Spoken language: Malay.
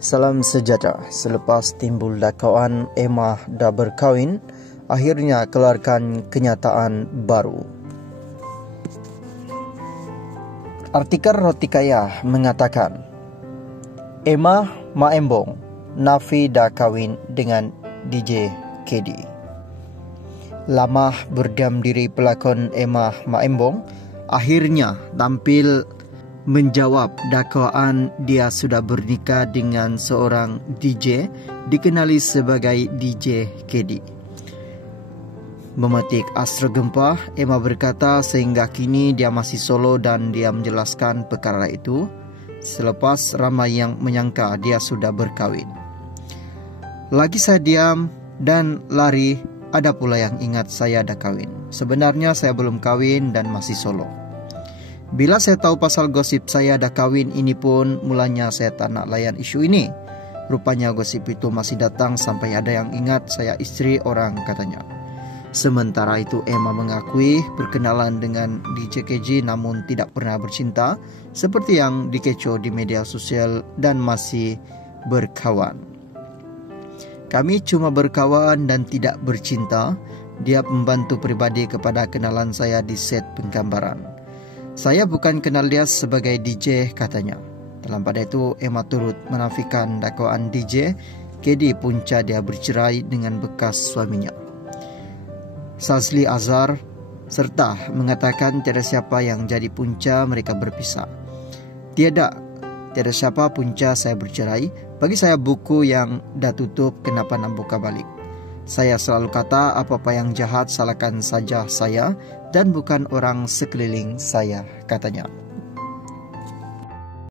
Salam sejahtera. Selepas timbul dakwaan Emma dah berkahwin, akhirnya keluarkan kenyataan baru. Artikel Rotikaya mengatakan, Emma Maembong nafi dah kahwin dengan DJ KD. Lama berdiam diri pelakon Emma Maembong akhirnya tampil menjawab dakwaan dia sudah bernikah dengan seorang DJ dikenali sebagai DJ KD. Memetik Astro Gempa, Emma berkata sehingga kini dia masih solo dan dia menjelaskan perkara itu selepas ramai yang menyangka dia sudah berkahwin. Lagi saya diam dan lari, ada pula yang ingat saya dah kahwin. Sebenarnya saya belum kahwin dan masih solo. Bila saya tahu pasal gosip saya dah kahwin ini pun, mulanya saya tak nak layan isu ini. Rupanya gosip itu masih datang sampai ada yang ingat saya isteri orang katanya. Sementara itu Emma mengakui berkenalan dengan DJ KG namun tidak pernah bercinta seperti yang dikecoh di media sosial dan masih berkawan. Kami cuma berkawan dan tidak bercinta. Dia membantu pribadi kepada kenalan saya di set penggambaran. Saya bukan kenal dia sebagai DJ katanya. Dalam pada itu Emma turut menafikan dakwaan DJ KD punca dia bercerai dengan bekas suaminya Sazli Azhar serta mengatakan tiada siapa yang jadi punca mereka berpisah. Tiada siapa punca saya bercerai. Bagi saya buku yang dah tutup, kenapa nak buka balik? Saya selalu kata apa-apa yang jahat salahkan saja saya dan bukan orang sekeliling saya, katanya.